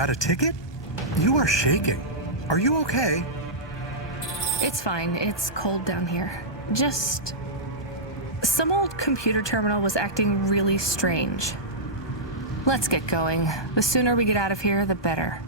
got a ticket? You are shaking. Are you okay? It's fine. It's cold down here. Just... some old computer terminal was acting really strange. Let's get going. The sooner we get out of here, the better.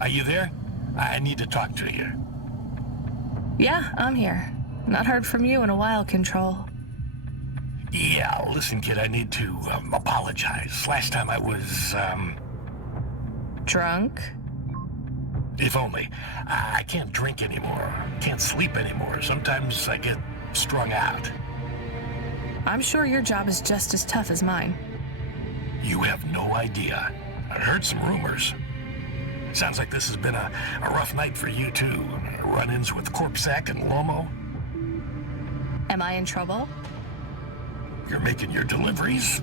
Are you there? I need to talk to you. Yeah, I'm here. Not heard from you in a while, Control. Yeah, listen, kid, I need to apologize. Last time I was, Drunk? If only. I can't drink anymore. Can't sleep anymore. Sometimes I get strung out. I'm sure your job is just as tough as mine. You have no idea. I heard some rumors. Sounds like this has been a rough night for you, too. Run-ins with Corpsac and Lomo. Am I in trouble? You're making your deliveries,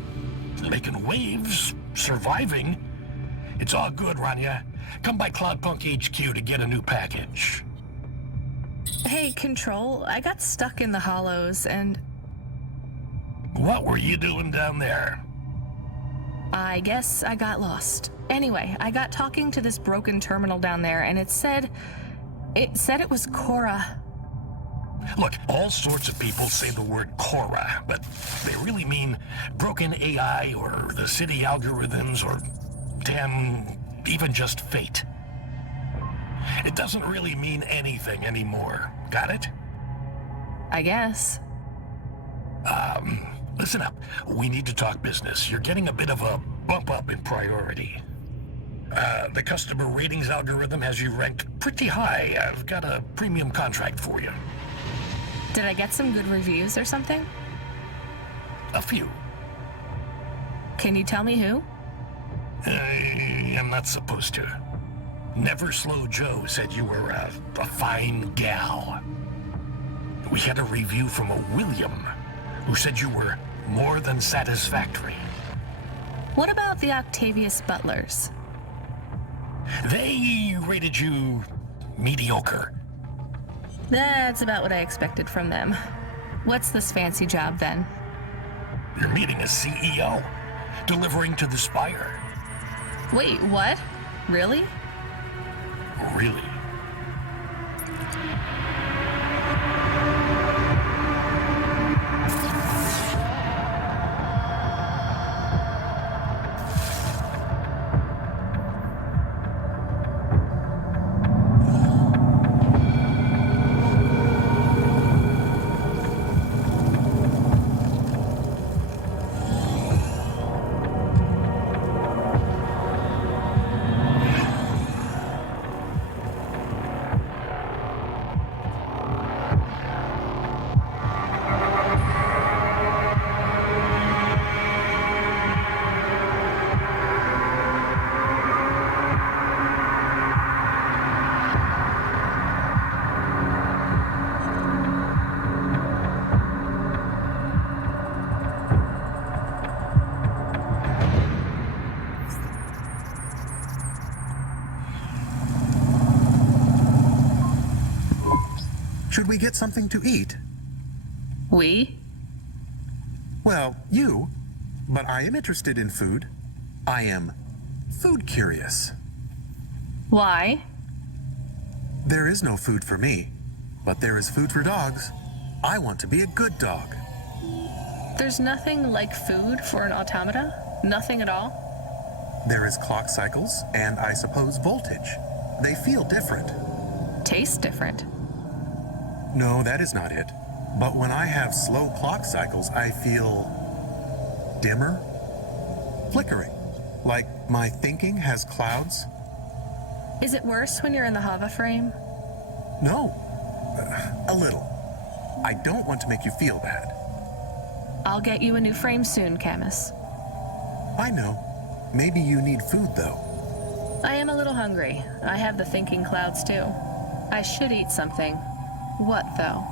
making waves, surviving. It's all good, Rania. Come by Cloudpunk HQ to get a new package. Hey, Control, I got stuck in the hollows and... What were you doing down there? I guess I got lost. Anyway, I got talking to this broken terminal down there, and it said it was Cora. Look, all sorts of people say the word Cora, but they really mean broken AI or the city algorithms or, damn, even just fate. It doesn't really mean anything anymore. Got it? I guess. Listen up. We need to talk business. You're getting a bit of a bump up in priority. The customer ratings algorithm has you ranked pretty high. I've got a premium contract for you. Did I get some good reviews or something? A few. Can you tell me who? I'm not supposed to. Never Slow Joe said you were a fine gal. We had a review from a William, who said you were more than satisfactory. What about the Octavius Butlers? They rated you mediocre. That's about what I expected from them. What's this fancy job then? You're meeting a CEO, delivering to the Spire. Wait, what? Really? Really? Should we get something to eat? We? Well, you. But I am interested in food. I am food curious. Why? There is no food for me, but there is food for dogs. I want to be a good dog. There's nothing like food for an automata? Nothing at all? There is clock cycles and, I suppose, voltage. They feel different. Taste different. No, that is not it. But when I have slow clock cycles, I feel dimmer, flickering, like my thinking has clouds. Is it worse when you're in the Hava frame? No, a little. I don't want to make you feel bad. I'll get you a new frame soon, Camus. I know. Maybe you need food, though. I am a little hungry. I have the thinking clouds, too. I should eat something. What, though?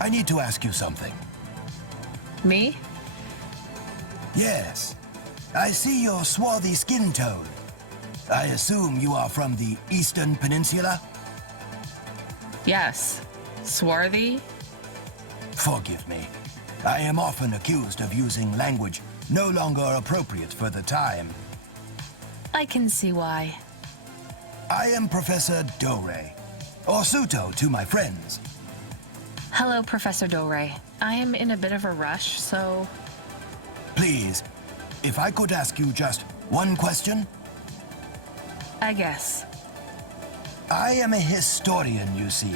I need to ask you something. Me? Yes. I see your swarthy skin tone. I assume you are from the Eastern Peninsula? Yes. Swarthy? Forgive me. I am often accused of using language no longer appropriate for the time. I can see why. I am Professor Doré, or Suto to my friends. Hello, Professor Doré. I am in a bit of a rush, so... Please, if I could ask you just one question? I guess. I am a historian, you see.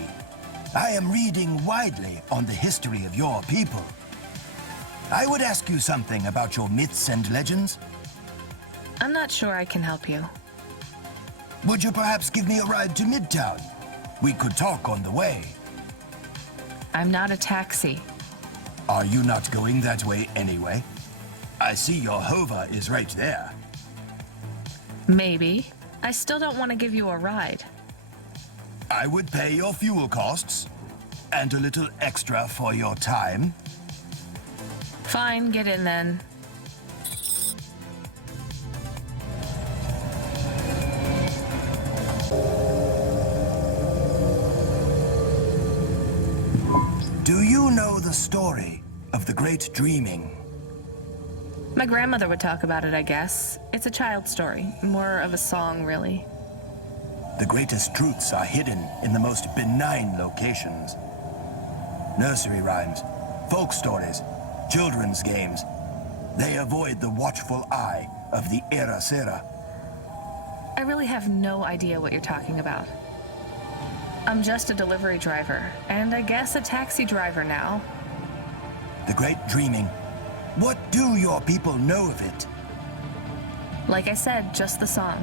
I am reading widely on the history of your people. I would ask you something about your myths and legends. I'm not sure I can help you. Would you perhaps give me a ride to Midtown? We could talk on the way. I'm not a taxi. Are you not going that way anyway? I see your hover is right there. Maybe. I still don't want to give you a ride. I would pay your fuel costs and a little extra for your time. Fine, get in then. Do you know the story of the Great Dreaming? My grandmother would talk about it, I guess. It's a child story, more of a song, really. The greatest truths are hidden in the most benign locations. Nursery rhymes, folk stories, children's games. They avoid the watchful eye of the Era Sera. I really have no idea what you're talking about. I'm just a delivery driver, and I guess a taxi driver now. The Great Dreaming. What do your people know of it? Like I said, just the song.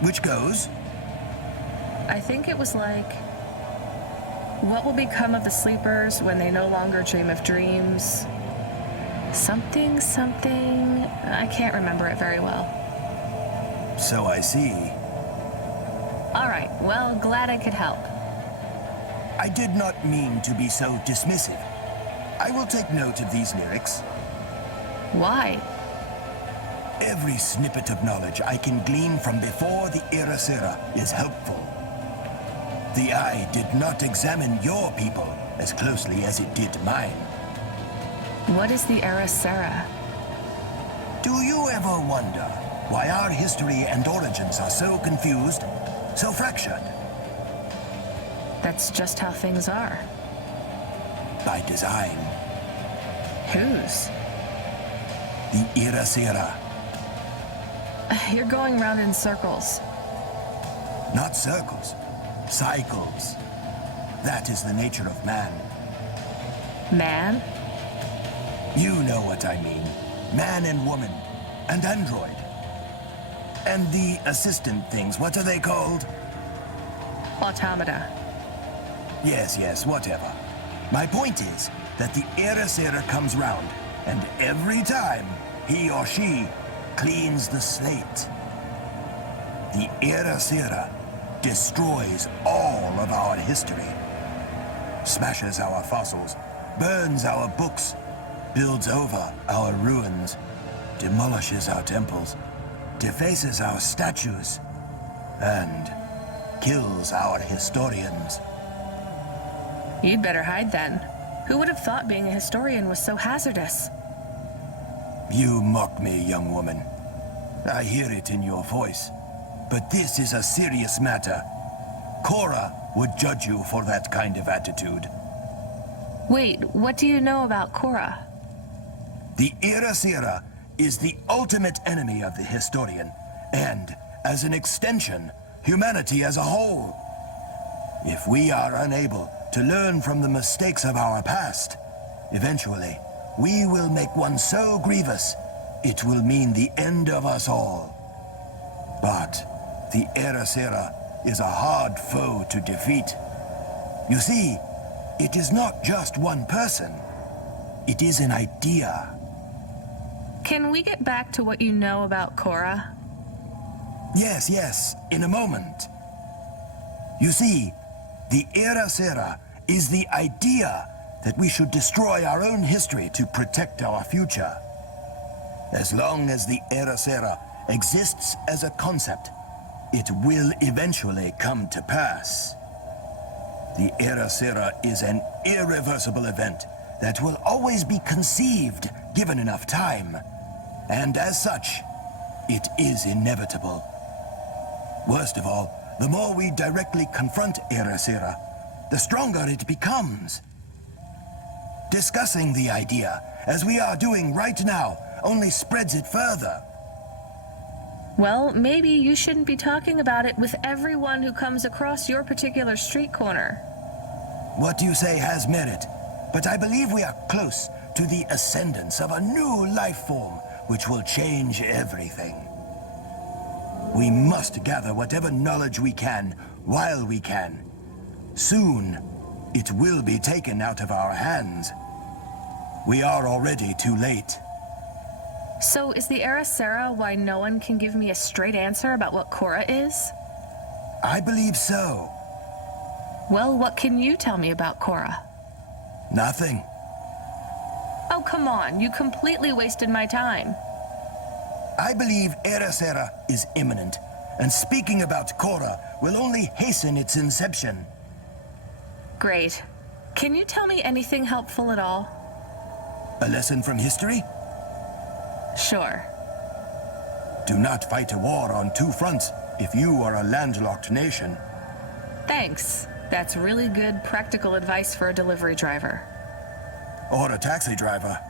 Which goes? I think it was like, what will become of the sleepers when they no longer dream of dreams? Something, something, I can't remember it very well. So I see. All right, well, glad I could help. I did not mean to be so dismissive. I will take note of these lyrics. Why? Every snippet of knowledge I can glean from before the Era Sera is helpful. The eye did not examine your people as closely as it did mine. What is the Era Sera? Do you ever wonder why our history and origins are so confused, so fractured? That's just how things are. By design. Whose? The Era Sera. You're going round in circles. Not circles, cycles. That is the nature of man. Man? You know what I mean. Man and woman, and android. And the assistant things, what are they called? Automata. Yes, whatever. My point is that the Era Sera comes round, and every time, he or she cleans the slate. The Era Sera destroys all of our history. Smashes our fossils, burns our books, builds over our ruins, demolishes our temples, defaces our statues, and kills our historians. You'd better hide then. Who would have thought being a historian was so hazardous? You mock me, young woman. I hear it in your voice. But this is a serious matter. Cora would judge you for that kind of attitude. Wait, what do you know about Cora? The Era Sera is the ultimate enemy of the historian, and, as an extension, humanity as a whole. If we are unable to learn from the mistakes of our past, eventually, we will make one so grievous, it will mean the end of us all. But the Era Sera is a hard foe to defeat. You see, it is not just one person. It is an idea. Can we get back to what you know about Cora? Yes, in a moment. You see, the Era Sera is the idea that we should destroy our own history to protect our future. As long as the Era Sera exists as a concept, it will eventually come to pass. The Era Sera is an irreversible event that will always be conceived given enough time. And as such, it is inevitable. Worst of all, the more we directly confront Era Sera, the stronger it becomes. Discussing the idea, as we are doing right now, only spreads it further. Well, maybe you shouldn't be talking about it with everyone who comes across your particular street corner. What you say has merit, but I believe we are close to the ascendance of a new life form which will change everything. We must gather whatever knowledge we can while we can. Soon, it will be taken out of our hands. We are already too late. So is the Era Sera why no one can give me a straight answer about what Cora is? I believe so. Well, what can you tell me about Cora? Nothing. Oh, come on. You completely wasted my time. I believe Era Sera is imminent, and speaking about Cora will only hasten its inception. Great. Can you tell me anything helpful at all? A lesson from history? Sure. Do not fight a war on two fronts if you are a landlocked nation. Thanks. That's really good practical advice for a delivery driver. Or a taxi driver.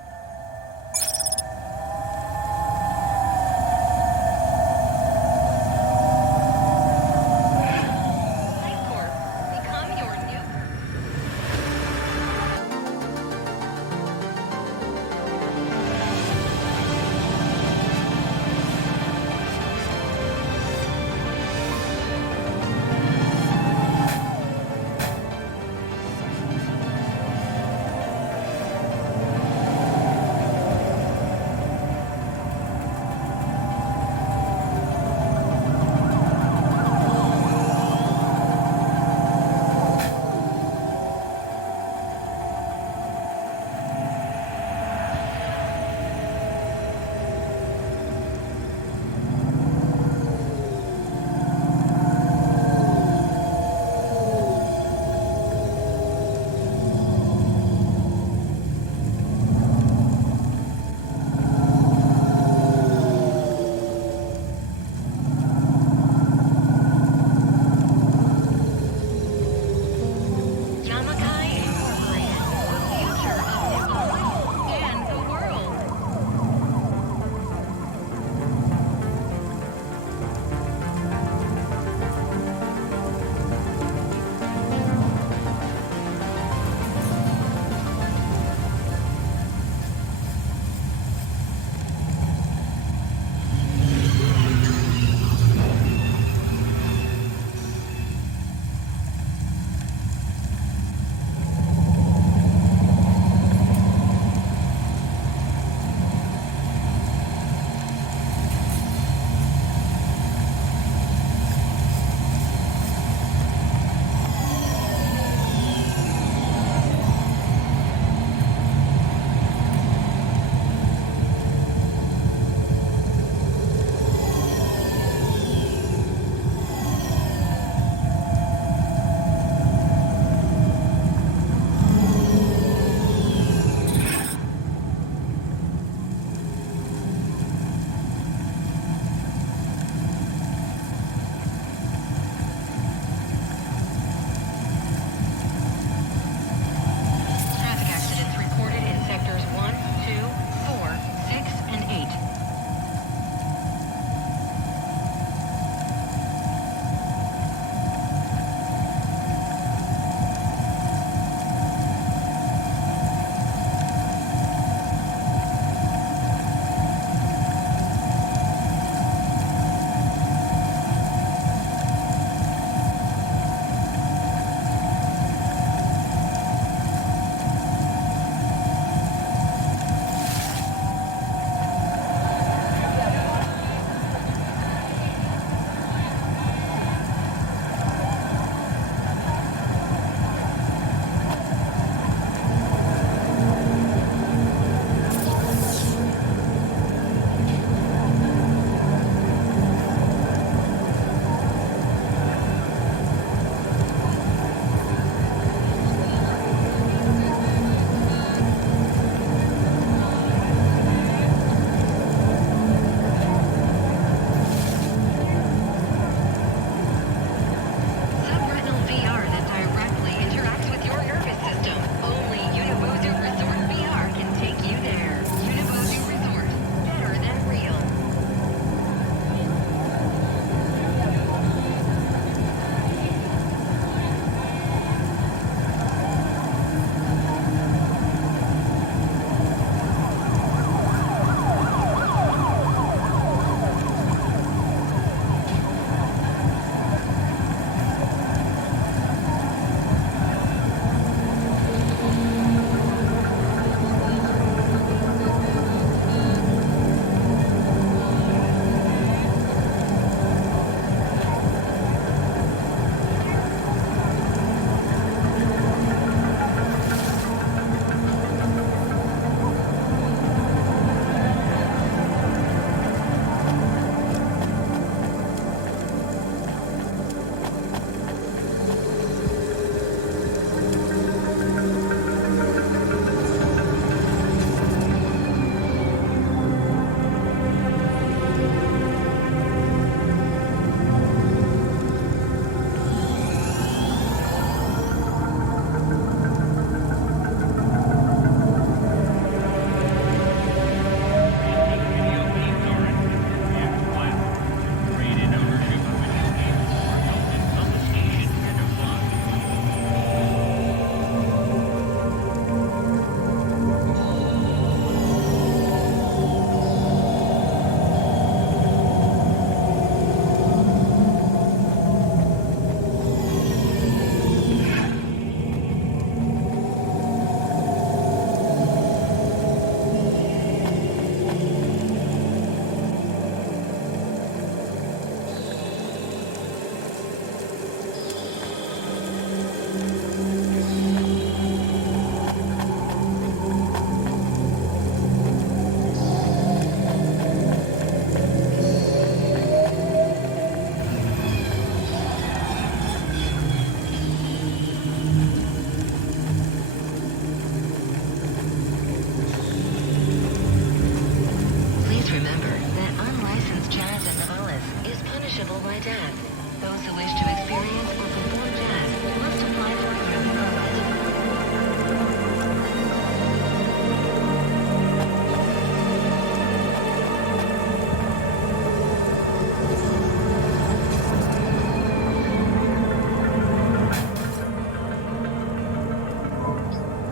by death. Those who wish to experience or perform death must apply for a yearly permit.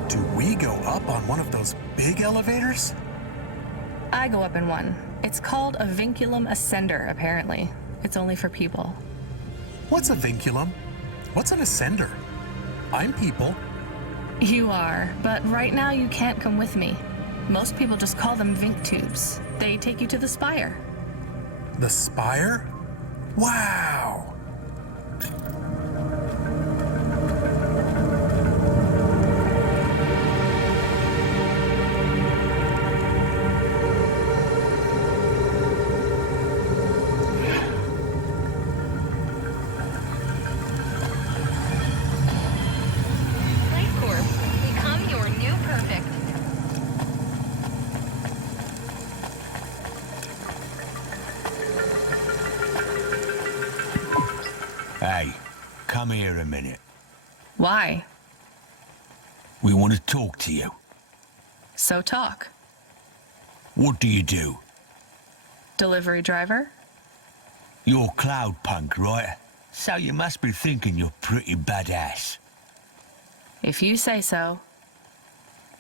Do we go up on one of those big elevators? I go up in one. It's called a vinculum ascender, apparently. It's only for people. What's a vinculum? What's an ascender? I'm people. You are, but right now you can't come with me. Most people just call them vink tubes. They take you to the spire. The spire? Wow! Become your new perfect. Hey, come here a minute. Why? We want to talk to you. So talk. What do you do? Delivery driver? You're Cloudpunk, right? So you must be thinking you're pretty badass. If you say so.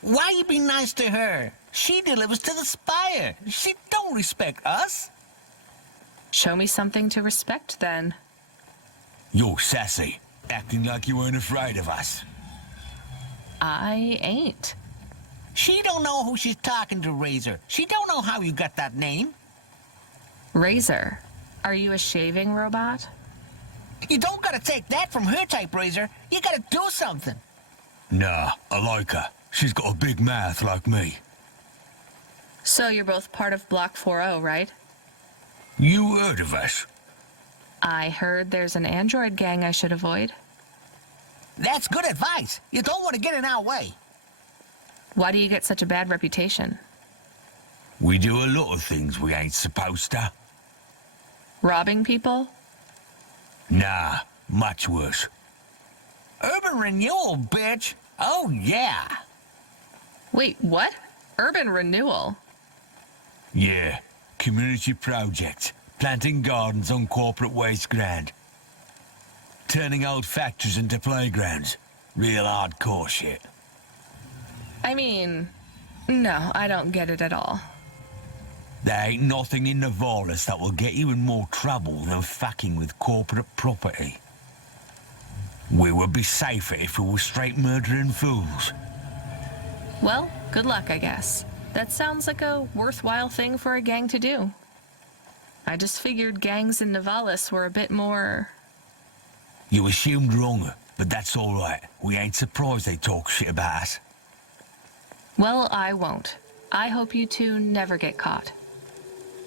Why you be nice to her? She delivers to the spire. She don't respect us. Show me something to respect, then. You're sassy, acting like you weren't afraid of us. I ain't. She don't know who she's talking to, Razor. She don't know how you got that name. Razor, are you a shaving robot? You don't gotta take that from her type, Razor. You gotta do something. Nah, I like her. She's got a big mouth like me. So you're both part of Block 40, right? You heard of us? I heard there's an android gang I should avoid. That's good advice. You don't want to get in our way. Why do you get such a bad reputation? We do a lot of things we ain't supposed to. Robbing people? Nah, much worse. Urban renewal, bitch. Oh, yeah. Wait, what? Urban renewal? Yeah, community project. Planting gardens on corporate waste ground. Turning old factories into playgrounds. Real hardcore shit. I mean, no, I don't get it at all. There ain't nothing in the virus that will get you in more trouble than fucking with corporate property. We would be safer if we were straight murdering fools. Well, good luck, I guess. That sounds like a worthwhile thing for a gang to do. I just figured gangs in Nivalis were a bit more... You assumed wrong, but that's all right. We ain't surprised they talk shit about us. Well, I won't. I hope you two never get caught.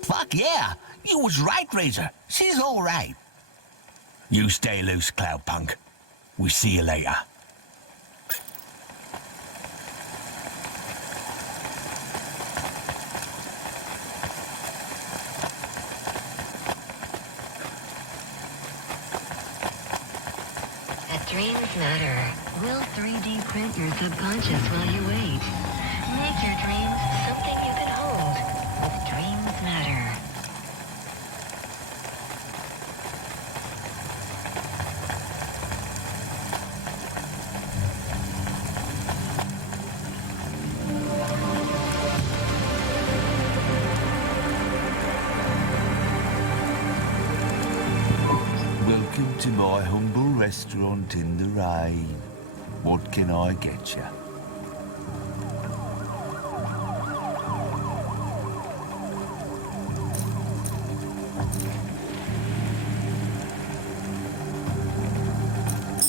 Fuck yeah. You was right, Razor. She's all right. You stay loose, Cloudpunk. We see you later. Dreams matter. We'll 3D print your subconscious while you wait. Make your dreams something you can hold. Dreams matter. Welcome to my humble restaurant in the rain. What can I get you?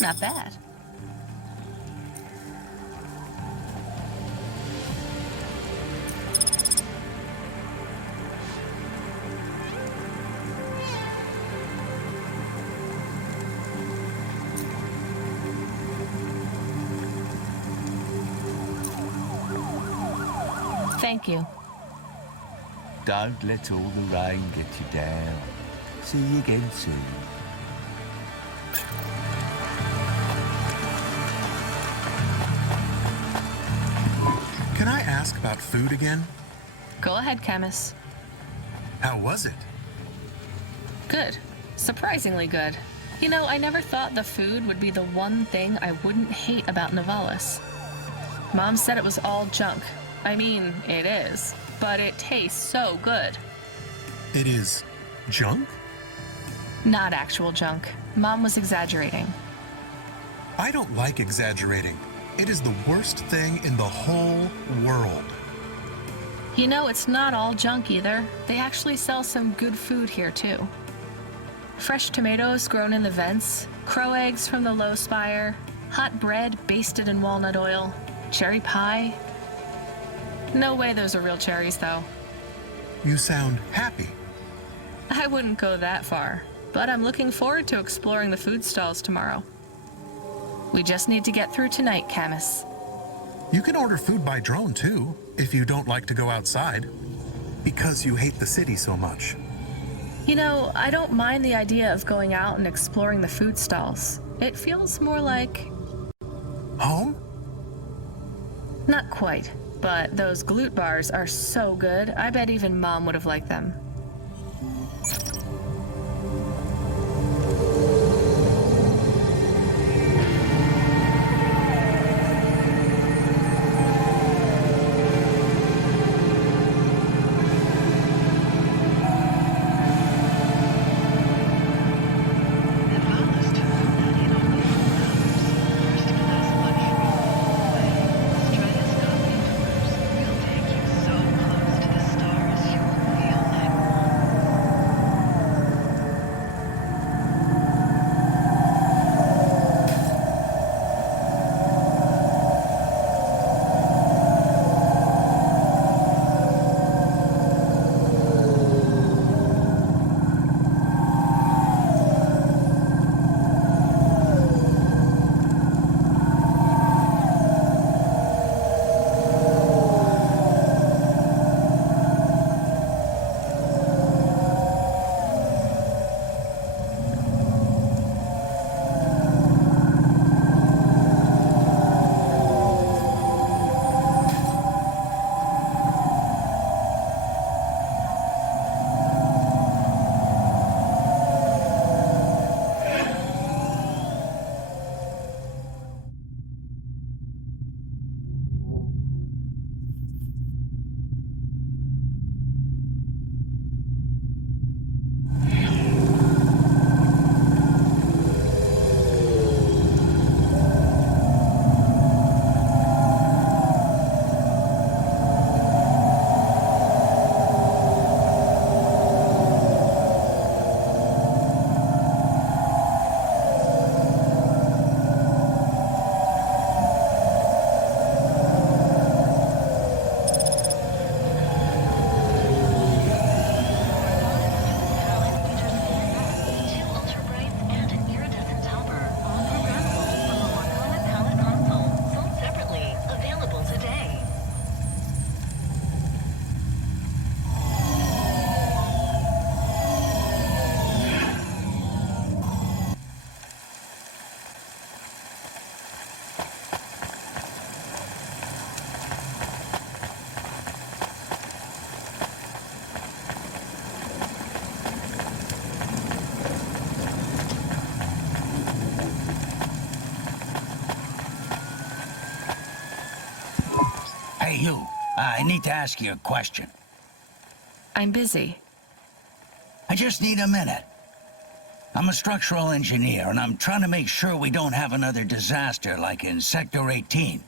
Not bad. Thank you. Don't let all the rain get you down. See you again soon. Can I ask about food again? Go ahead, Camus. How was it? Good. Surprisingly good. You know, I never thought the food would be the one thing I wouldn't hate about Novalis. Mom said it was all junk. I mean, it is. But it tastes so good. It is junk? Not actual junk. Mom was exaggerating. I don't like exaggerating. It is the worst thing in the whole world. You know, it's not all junk either. They actually sell some good food here, too. Fresh tomatoes grown in the vents, crow eggs from the low spire, hot bread basted in walnut oil, cherry pie. No way those are real cherries, though. You sound happy. I wouldn't go that far, but I'm looking forward to exploring the food stalls tomorrow. We just need to get through tonight, Camus. You can order food by drone, too, if you don't like to go outside. Because you hate the city so much. You know, I don't mind the idea of going out and exploring the food stalls. It feels more like... Home? Not quite, but those glute bars are so good, I bet even Mom would have liked them. Hey, you. I need to ask you a question. I'm busy. I just need a minute. I'm a structural engineer, and I'm trying to make sure we don't have another disaster like in Sector 18.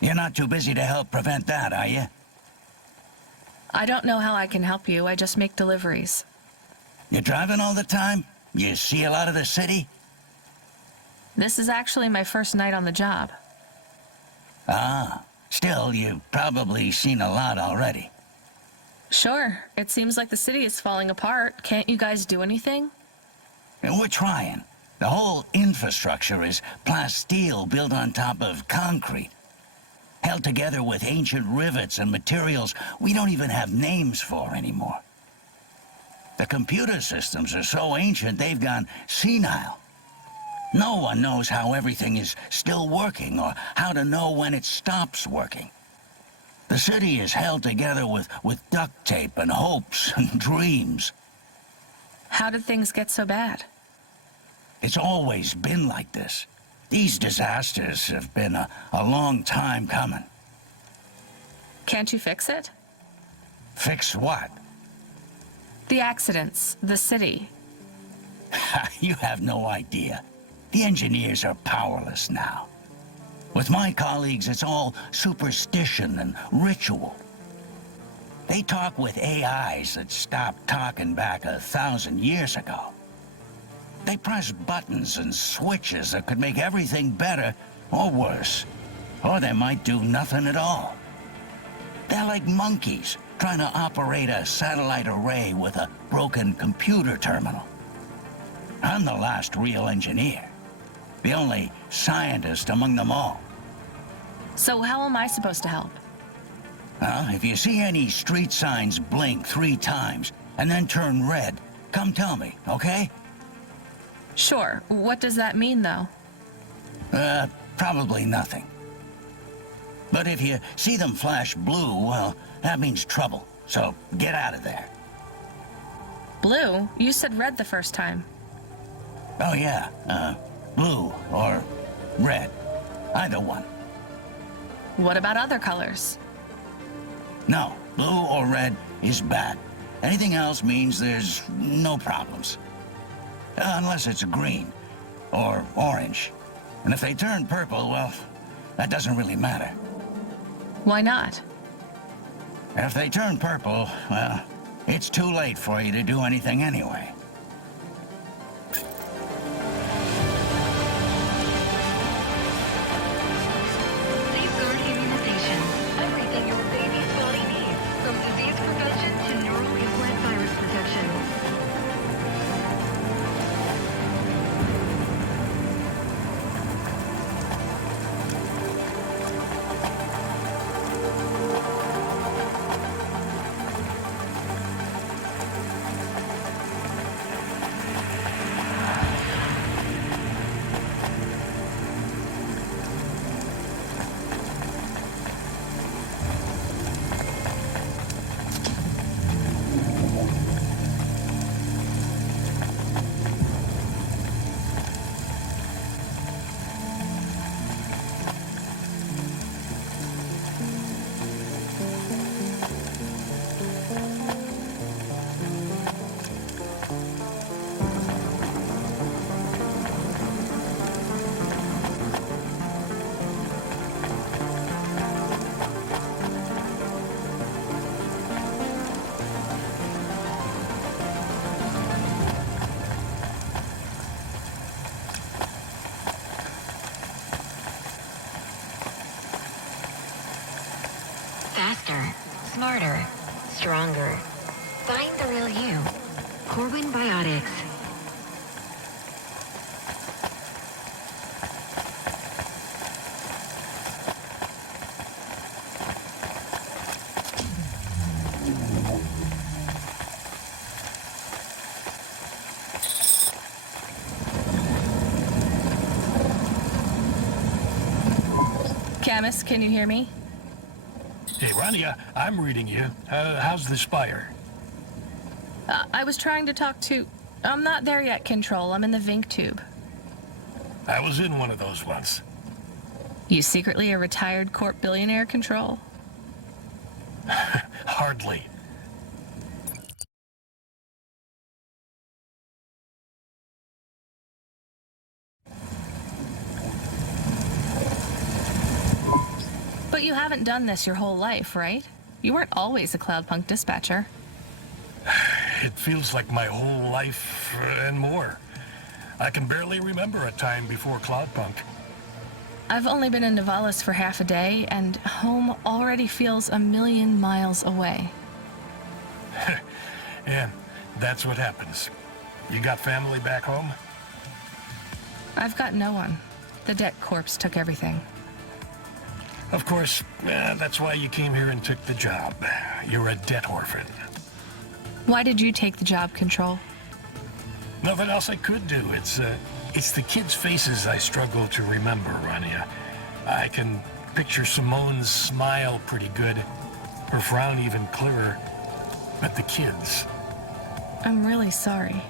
You're not too busy to help prevent that, are you? I don't know how I can help you. I just make deliveries. You driving all the time? You see a lot of the city? This is actually my first night on the job. Ah, still, you've probably seen a lot already. Sure. It seems like the city is falling apart. Can't you guys do anything? And we're trying. The whole infrastructure is plasteel built on top of concrete, held together with ancient rivets and materials we don't even have names for anymore. The computer systems are so ancient they've gone senile. No one knows how everything is still working or how to know when it stops working. The city is held together with duct tape and hopes and dreams. How did things get so bad? It's always been like this. These disasters have been a long time coming. Can't you fix it? Fix what? The accidents, the city. You have no idea. The engineers are powerless now. With my colleagues, it's all superstition and ritual. They talk with AIs that stopped talking back 1,000 years ago. They press buttons and switches that could make everything better or worse. Or they might do nothing at all. They're like monkeys trying to operate a satellite array with a broken computer terminal. I'm the last real engineer. The only scientist among them all. So how am I supposed to help? If you see any street signs blink 3 times and then turn red, come tell me, okay? Sure. What does that mean, though? Probably nothing. But if you see them flash blue, well, that means trouble. So get out of there. Blue? You said red the first time. Oh yeah, blue or red. Either one. What about other colors? No, blue or red is bad. Anything else means there's no problems. Unless it's green or orange. And if they turn purple, well, that doesn't really matter. Why not? If they turn purple, well, it's too late for you to do anything anyway. Safeguard immunization. Everything your baby's body needs. From disease prevention to neural implant virus protection. Faster, smarter, stronger. Find the real you. Corwin Biotics. Camus, can you hear me? Hey, Rania, I'm reading you. How's the spire? I was trying to talk to... I'm not there yet, Control. I'm in the Vink tube. I was in one of those once. You secretly a retired corp billionaire, Control? Hardly. But you haven't done this your whole life, right? You weren't always a Cloudpunk dispatcher. It feels like my whole life and more. I can barely remember a time before Cloudpunk. I've only been in Nivalis for half a day, and home already feels 1,000,000 miles away. Yeah, that's what happens. You got family back home? I've got no one. The debt corpse took everything. Of course, that's why you came here and took the job. You're a debt orphan. Why did you take the job, Control? Nothing else I could do. It's the kids' faces I struggle to remember, Rania. I can picture Simone's smile pretty good, her frown even clearer, but the kids. I'm really sorry.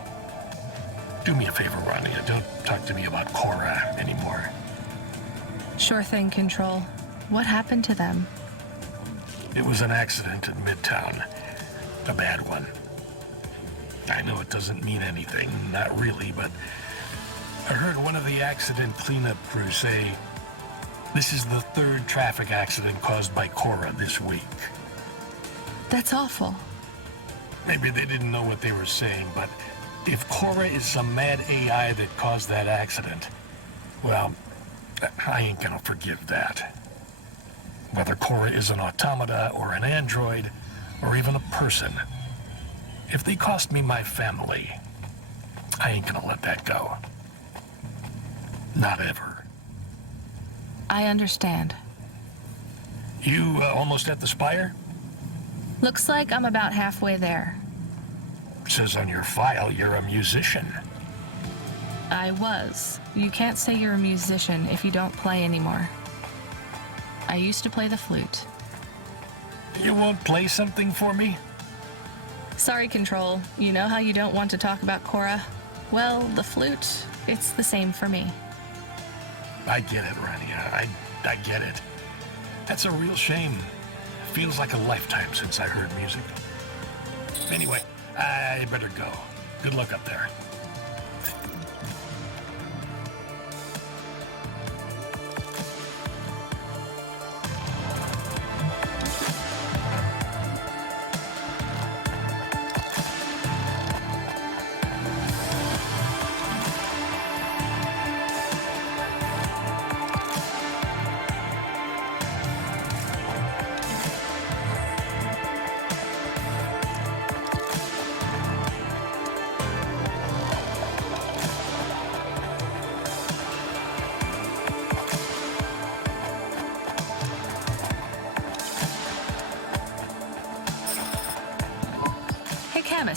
Do me a favor, Rania. Don't talk to me about Cora anymore. Sure thing, Control. What happened to them? It was an accident in Midtown. A bad one. I know it doesn't mean anything, not really, but I heard one of the accident cleanup crew say this is the third traffic accident caused by Cora this week. That's awful. Maybe they didn't know what they were saying, but if Cora is some mad AI that caused that accident, well, I ain't gonna forgive that. Whether Cora is an automata or an android or even a person, if they cost me my family, I ain't gonna let that go. Not ever. I understand. You almost at the spire? Looks like I'm about halfway there. Says on your file you're a musician. I was. You can't say you're a musician if you don't play anymore. I used to play the flute. You won't play something for me? Sorry, Control. You know how you don't want to talk about Cora? Well, the flute, it's the same for me. I get it, Rania. I get it. That's a real shame. Feels like a lifetime since I heard music. Anyway, I better go. Good luck up there.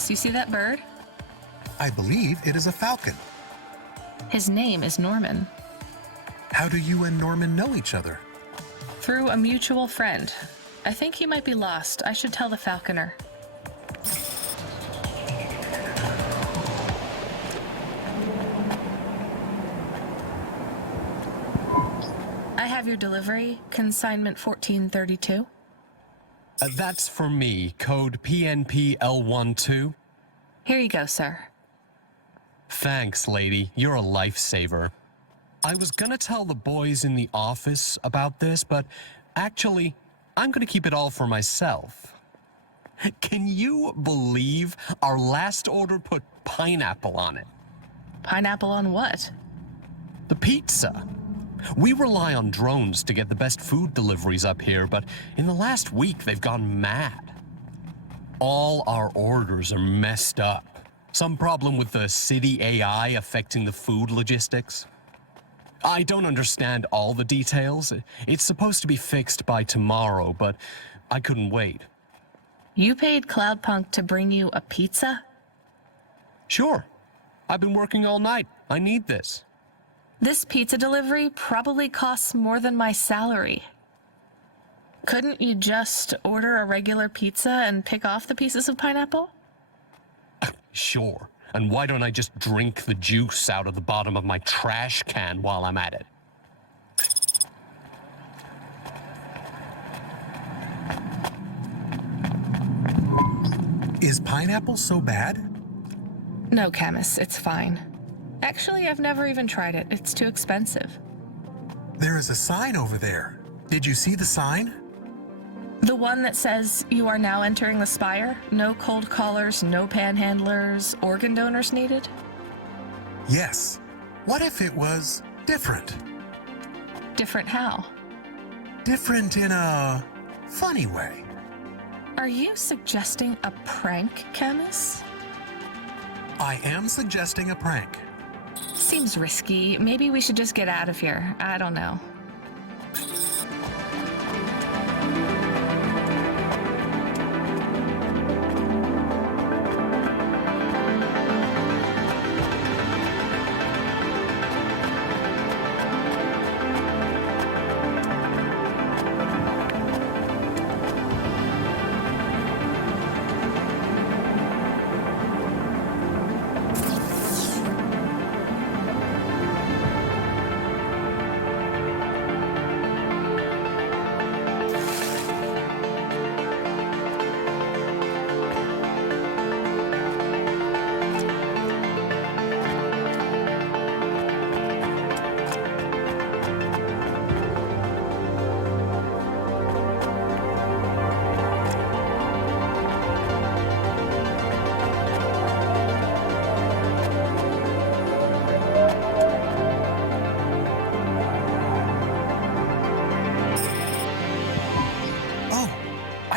You see that bird? I believe it is a falcon. His name is Norman. How do you and Norman know each other? Through a mutual friend. I think he might be lost. I should tell the falconer. I have your delivery, consignment 1432. That's for me, code PNP-L12. Here you go, sir. Thanks, lady. You're a lifesaver. I was gonna tell the boys in the office about this, but actually, I'm gonna keep it all for myself. Can you believe our last order put pineapple on it? Pineapple on what? The pizza. We rely on drones to get the best food deliveries up here, but in the last week they've gone mad. All our orders are messed up. Some problem with the city AI affecting the food logistics. I don't understand all the details. It's supposed to be fixed by tomorrow, but I couldn't wait. You paid Cloudpunk to bring you a pizza? Sure. I've been working all night. I need this. This pizza delivery probably costs more than my salary. Couldn't you just order a regular pizza and pick off the pieces of pineapple? Sure. And why don't I just drink the juice out of the bottom of my trash can while I'm at it? Is pineapple so bad? No, Camus, it's fine. Actually, I've never even tried it. It's too expensive. There is a sign over there. Did you see the sign? The one that says you are now entering the spire? No cold callers, no panhandlers, organ donors needed? Yes. What if it was different? Different how? Different in a funny way. Are you suggesting a prank, Camus? I am suggesting a prank. Seems risky. Maybe we should just get out of here. I don't know.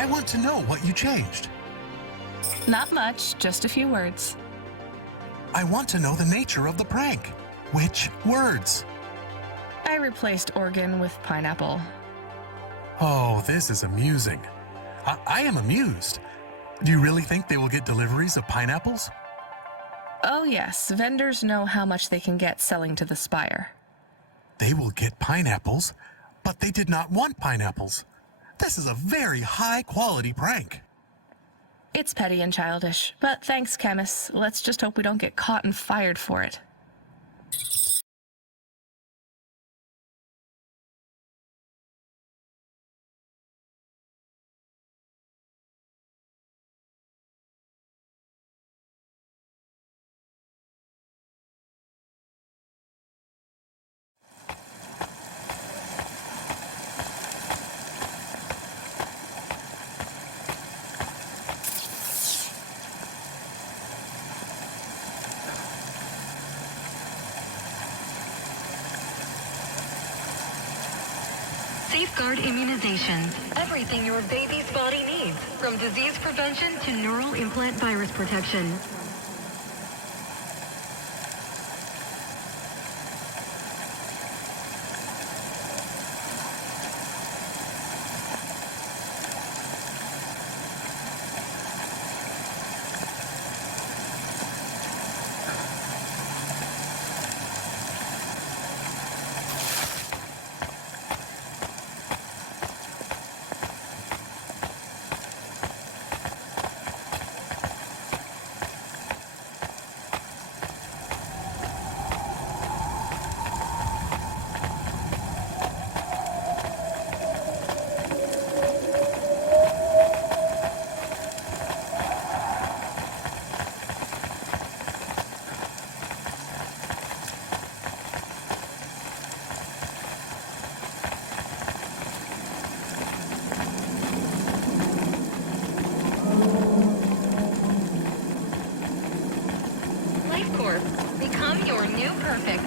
want to know what you changed. Not much, just a few words. I want to know the nature of the prank. Which words? I replaced organ with pineapple. Oh, this is amusing. I am amused. Do you really think they will get deliveries of pineapples? Oh yes, vendors know how much they can get selling to the Spire. They will get pineapples, but they did not want pineapples. This is a very high-quality prank. It's petty and childish, but thanks, chemists. Let's just hope we don't get caught and fired for it. Safeguard immunizations. Everything your baby's body needs, from disease prevention to neural implant virus protection. Become your new perfect.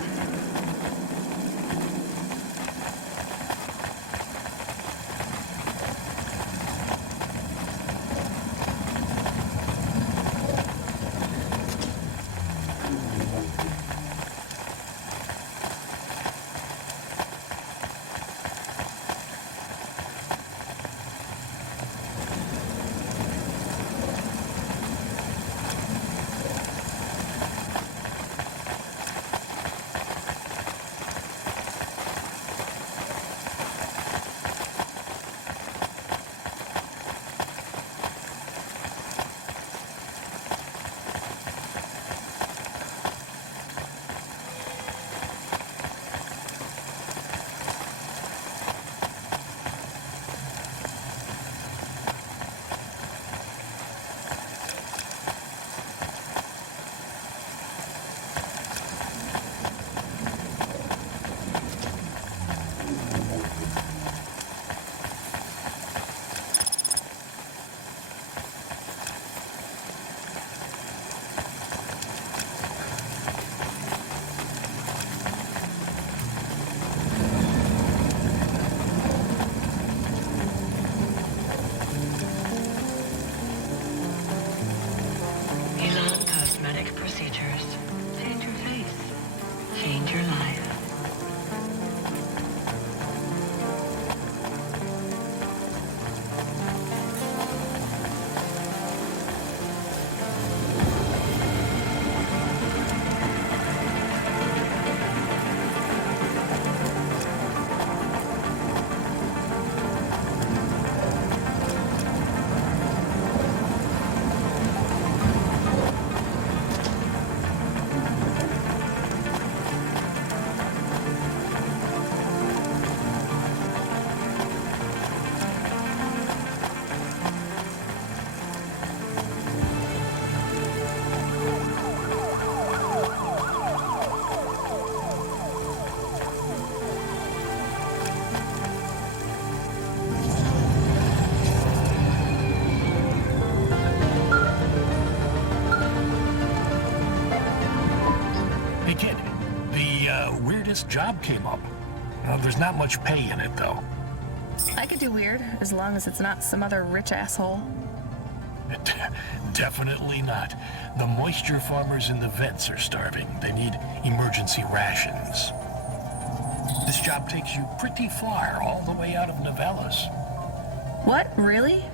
Job came up. There's not much pay in it, though. I could do weird, as long as it's not some other rich asshole. Definitely not. The moisture farmers in the vents are starving. They need emergency rations. This job takes you pretty far, all the way out of Novellas. What? Really?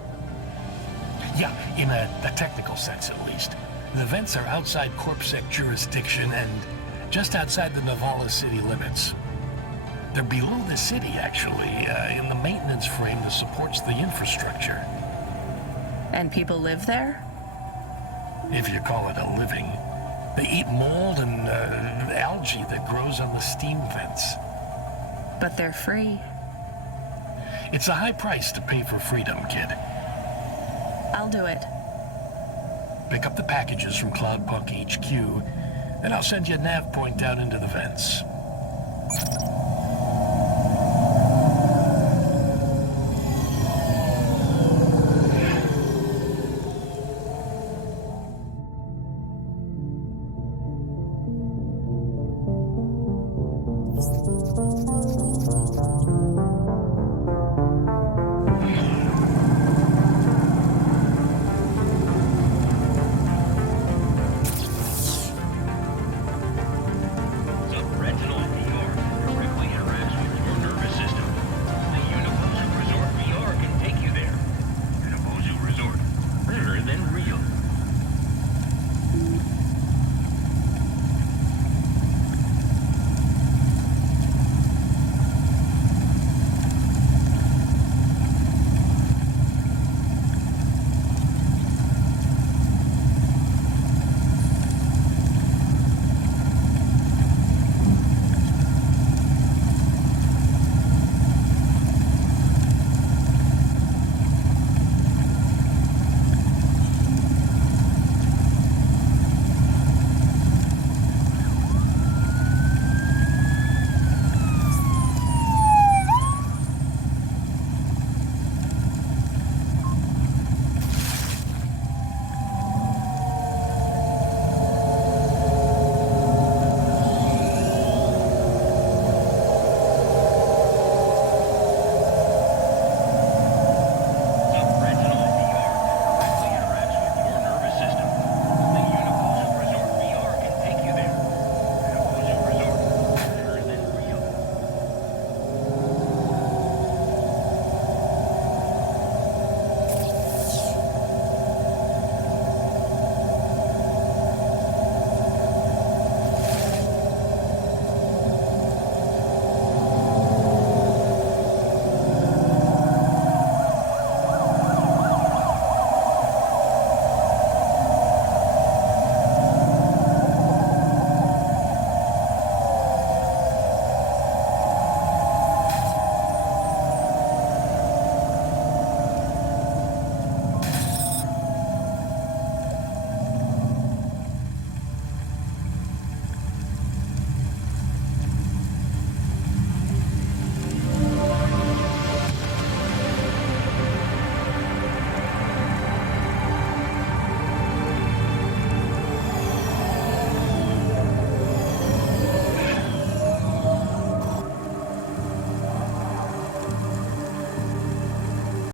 Yeah, in a technical sense at least. The vents are outside Corpsec jurisdiction and just outside the Novellas city limits. They're below the city, actually, in the maintenance frame that supports the infrastructure. And people live there? If you call it a living. They eat mold and algae that grows on the steam vents. But they're free. It's a high price to pay for freedom, kid. I'll do it. Pick up the packages from Cloudpunk HQ, and I'll send you a nav point down into the vents.